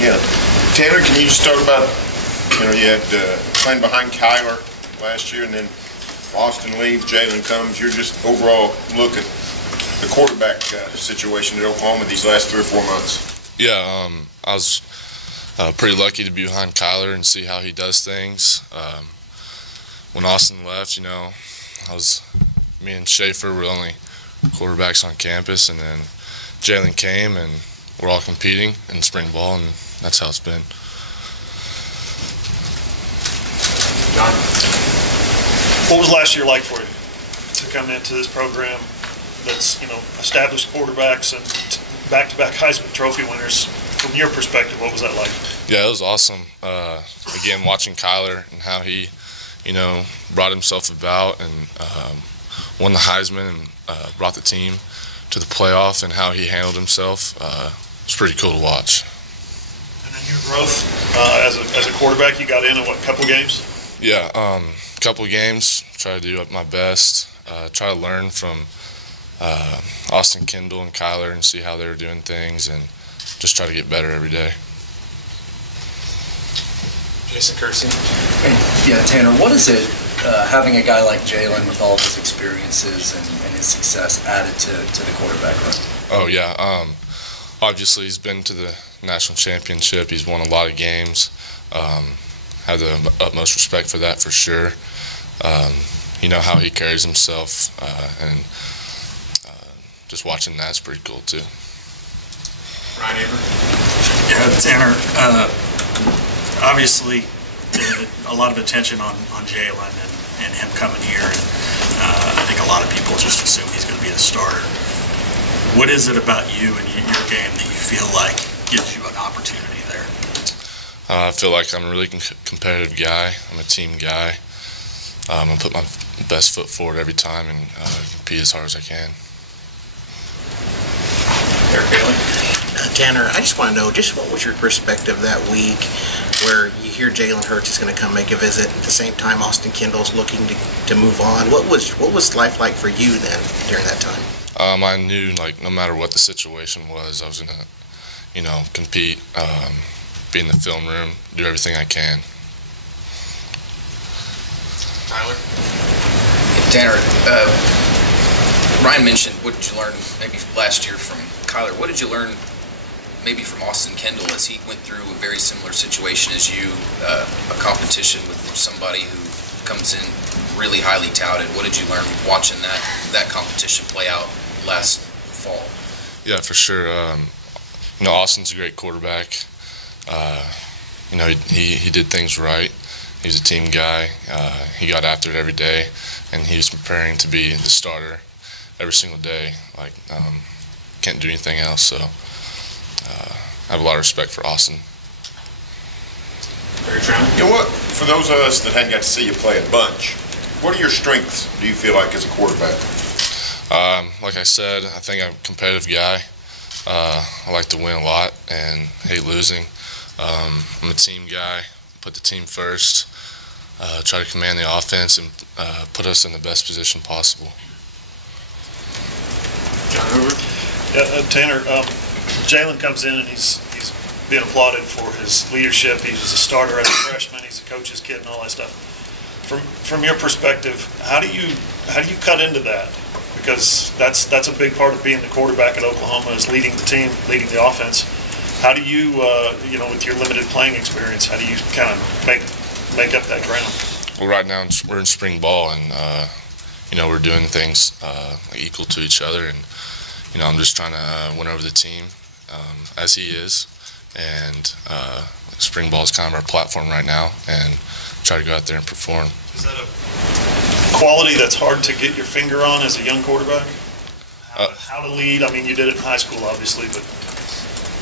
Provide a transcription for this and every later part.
Yeah. Tanner, can you just talk about, you had playing behind Kyler last year, and then Austin leaves, Jalen comes. Your just overall look at the quarterback situation at Oklahoma these last 3 or 4 months. Yeah, I was pretty lucky to be behind Kyler and see how he does things. When Austin left, me and Schaefer were the only quarterbacks on campus, and then Jalen came, and we're all competing in spring ball, and that's how it's been. John, what was last year like for you to come into this program that's established quarterbacks and back-to-back Heisman Trophy winners? From your perspective, what was that like? Yeah, it was awesome. Again, watching Kyler and how he, brought himself about and won the Heisman and brought the team to the playoff, and how he handled himself. It's pretty cool to watch. And then your growth as a quarterback, you got in what, couple games? Yeah, couple games. Try to do my best. Try to learn from Austin Kendall and Kyler and see how they were doing things, and just try to get better every day. Jason Kersey. Yeah, Tanner, what is it having a guy like Jalen with all of his experiences and his success added to the quarterback room? Oh, yeah. Obviously, he's been to the national championship. He's won a lot of games. Have the utmost respect for that, for sure. How he carries himself, and just watching that's pretty cool, too. Ryan Avery. Yeah, Tanner, obviously a lot of attention on Jalen and him coming here, and I think a lot of people just assume he's going to be a starter. What is it about you and your game that you feel like gives you an opportunity there? I feel like I'm a really competitive guy. I'm a team guy. I'm going to put my best foot forward every time and compete as hard as I can. Eric Bailey. Tanner, I just want to know, just what was your perspective that week where you hear Jalen Hurts is going to come make a visit, at the same time Austin Kendall's looking to move on? What was life like for you then during that time? I knew, no matter what the situation was, I was going to, compete, be in the film room, do everything I can. Tyler. Tanner, Ryan mentioned what did you learn maybe last year from Kyler. What did you learn maybe from Austin Kendall as he went through a very similar situation as you, a competition with somebody who comes in really highly touted? What did you learn watching that competition play out last fall? Yeah, for sure. Austin's a great quarterback. He did things right. He's a team guy. He got after it every day, and he was preparing to be the starter every single day. Can't do anything else, so I have a lot of respect for Austin. What, for those of us that hadn't got to see you play a bunch, what are your strengths, do you feel like, as a quarterback? Like I said, I think I'm a competitive guy. I like to win a lot and hate losing. I'm a team guy, put the team first, try to command the offense and put us in the best position possible. John Hoover. Yeah, Tanner, Jalen comes in and he's being applauded for his leadership. He was a starter as a freshman. He's a coach's kid and all that stuff. From your perspective, how do you cut into that? Because that's a big part of being the quarterback at Oklahoma, is leading the team, leading the offense. How do you, with your limited playing experience, how do you kind of make up that ground? Well, right now we're in spring ball, and we're doing things equal to each other, and I'm just trying to win over the team as he is, and spring ball is kind of our platform right now, and try to go out there and perform. Is that a quality that's hard to get your finger on as a young quarterback? How to lead? I mean, you did it in high school, obviously, but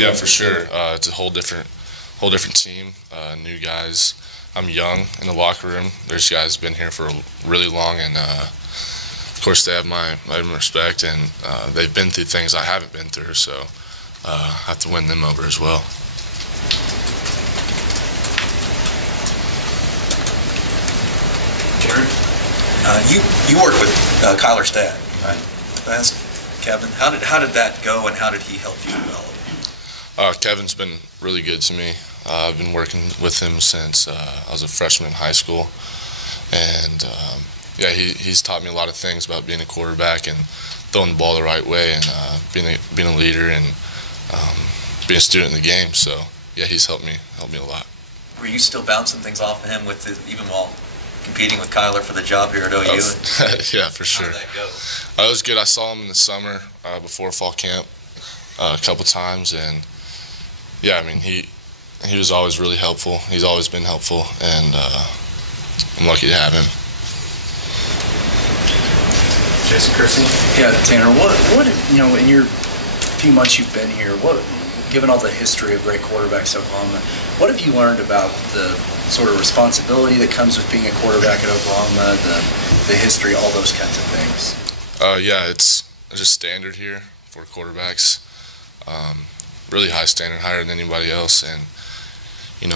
yeah, for sure. It's a whole different team. New guys. I'm young in the locker room. There's guys who've been here for really long, and of course they have my respect, and they've been through things I haven't been through, so I have to win them over as well. Jared. You work with Kyler's dad, right? Can I ask Kevin, how did that go, and how did he help you develop? Kevin's been really good to me. I've been working with him since I was a freshman in high school, and yeah, he's taught me a lot of things about being a quarterback and throwing the ball the right way, and being a leader and being a student in the game. So yeah, he's helped me a lot. Were you still bouncing things off of him even while competing with Kyler for the job here at OU? Yeah, for sure. How did that go? It was good. I saw him in the summer before fall camp a couple times, and yeah, I mean he was always really helpful. He's always been helpful, and I'm lucky to have him. Jason Kersey? Yeah, Tanner, what in your few months you've been here, given all the history of great quarterbacks at Oklahoma, what have you learned about the sort of responsibility that comes with being a quarterback at Oklahoma, the history, all those kinds of things? Yeah, it's just standard here for quarterbacks. Really high standard, higher than anybody else, and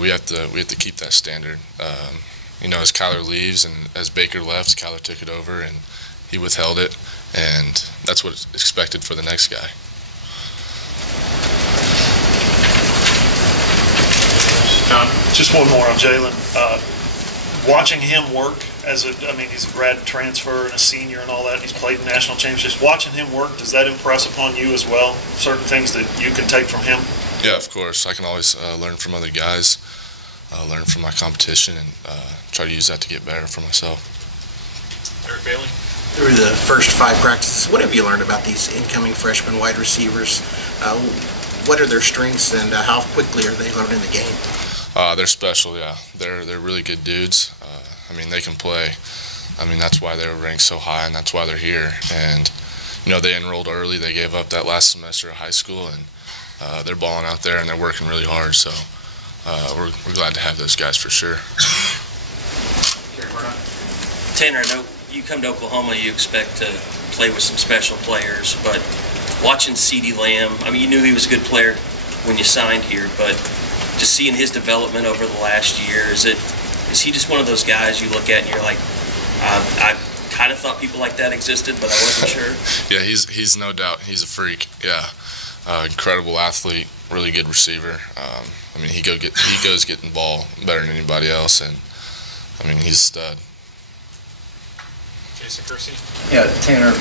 we have to keep that standard. As Kyler leaves and as Baker left, Kyler took it over and he withheld it, and that's what's expected for the next guy. Just one more on Jalen. Watching him work he's a grad transfer and a senior and all that. He's played in national championships. Watching him work, does that impress upon you as well? Certain things that you can take from him? Yeah, of course. I can always learn from other guys, learn from my competition, and try to use that to get better for myself. Eric Bailey? Through the first 5 practices, what have you learned about these incoming freshman wide receivers? What are their strengths, and how quickly are they learning the game? They're special, yeah. They're really good dudes. They can play. That's why they're ranked so high, and that's why they're here. And they enrolled early. They gave up that last semester of high school, and they're balling out there, and they're working really hard. So we're glad to have those guys for sure. Tanner, I know you come to Oklahoma, you expect to play with some special players, but watching CeeDee Lamb, you knew he was a good player when you signed here, but just seeing his development over the last year, is he just one of those guys you look at and you're like, I kind of thought people like that existed, but I wasn't sure? Yeah, he's no doubt. He's a freak. Yeah, incredible athlete, really good receiver. He goes getting the ball better than anybody else, and he's a stud. Jason Kersey? Yeah, Tanner,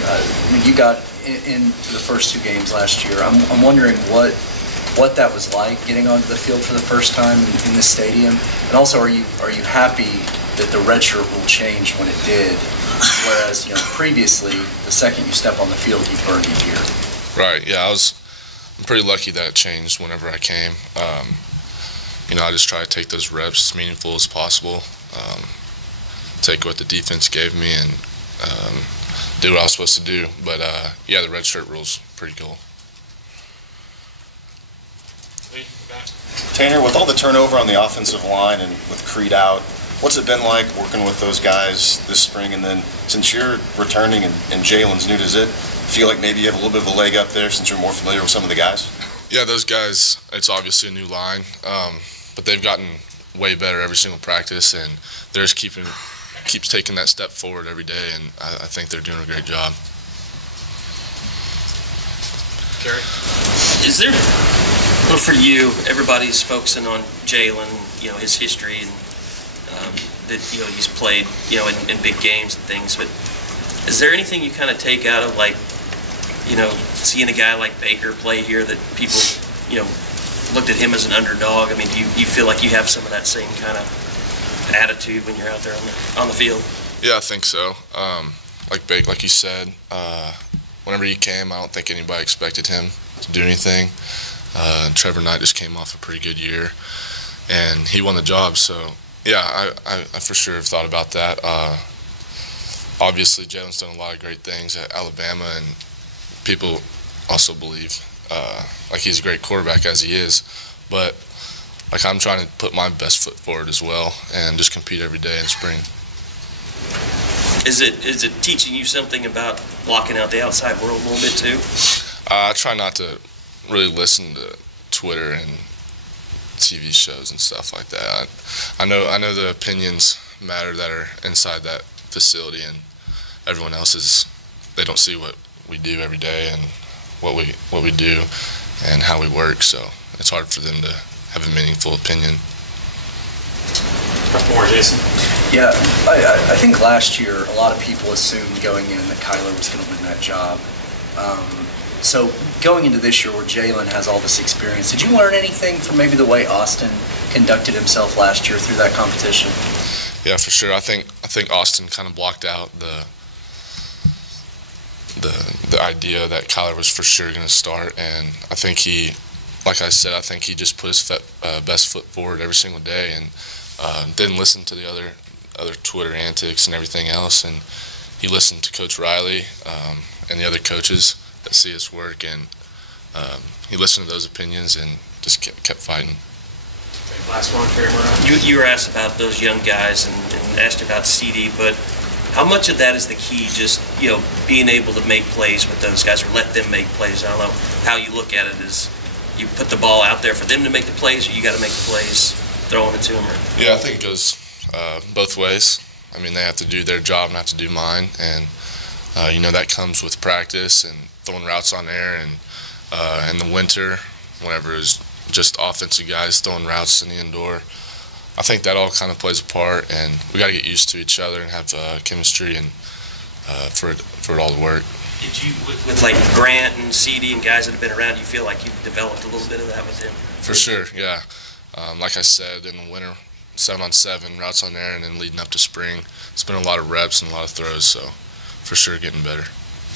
you got into the first 2 games last year. I'm wondering what that was like, getting onto the field for the first time in this stadium, and also are you happy that the redshirt rule changed when it did, whereas previously the second you step on the field you burned a year? Right. Yeah, I'm pretty lucky that it changed whenever I came. I just try to take those reps as meaningful as possible, take what the defense gave me, and do what I was supposed to do. But yeah, the red shirt rule's pretty cool. Tanner, with all the turnover on the offensive line and with Creed out, what's it been like working with those guys this spring? And then since you're returning and Jalen's new, does it feel like maybe you have a little bit of a leg up there since you're more familiar with some of the guys? Yeah, those guys, it's obviously a new line, but they've gotten way better every single practice, and they're just keeps taking that step forward every day, and I think they're doing a great job. Gary? Is there, well, for you, everybody's focusing on Jalen, his history, and that he's played, in big games and things. But is there anything you kind of take out of seeing a guy like Baker play here that people, looked at him as an underdog? Do you feel like you have some of that same kind of attitude when you're out there on the field? Yeah, I think so. Like you said, whenever he came, I don't think anybody expected him to do anything. Trevor Knight just came off a pretty good year, and he won the job. So yeah, I for sure have thought about that. Obviously, Jalen's done a lot of great things at Alabama, and people also believe he's a great quarterback as he is. But I'm trying to put my best foot forward as well, and just compete every day in spring. Is it teaching you something about blocking out the outside world a little bit too? I try not to really listen to Twitter and TV shows and stuff like that. I know the opinions matter that are inside that facility, and everyone else they don't see what we do every day and what we do and how we work. So it's hard for them to have a meaningful opinion. Couple more, Jason. Yeah, I think last year a lot of people assumed going in that Kyler was going to win that job. So going into this year where Jalen has all this experience, did you learn anything from maybe the way Austin conducted himself last year through that competition? Yeah, for sure. I think Austin kind of blocked out the idea that Kyler was for sure going to start, and I think he, like I said, I think he just put his best foot forward every single day, and didn't listen to the other Twitter antics and everything else, and he listened to Coach Riley and the other coaches that see his work, and he listened to those opinions and just kept fighting. Last one, Tanner Mordecai. You were asked about those young guys and asked about CD, but how much of that is the key, just, being able to make plays with those guys or let them make plays? I don't know how you look at it. Is you put the ball out there for them to make the plays, or you got to make the plays throwing it to them? Yeah, I think it goes both ways. I mean, they have to do their job, not to do mine, and that comes with practice and throwing routes on air, and in the winter, whenever it's just offensive guys throwing routes in the indoor. I think that all kind of plays a part, and we got to get used to each other and have chemistry and for it all to work. Did you, with like Grant and CD and guys that have been around, you feel like you've developed a little bit of that with them? For sure, yeah. Like I said, in the winter, 7-on-7, routes on air, and then leading up to spring, it's been a lot of reps and a lot of throws, so for sure getting better.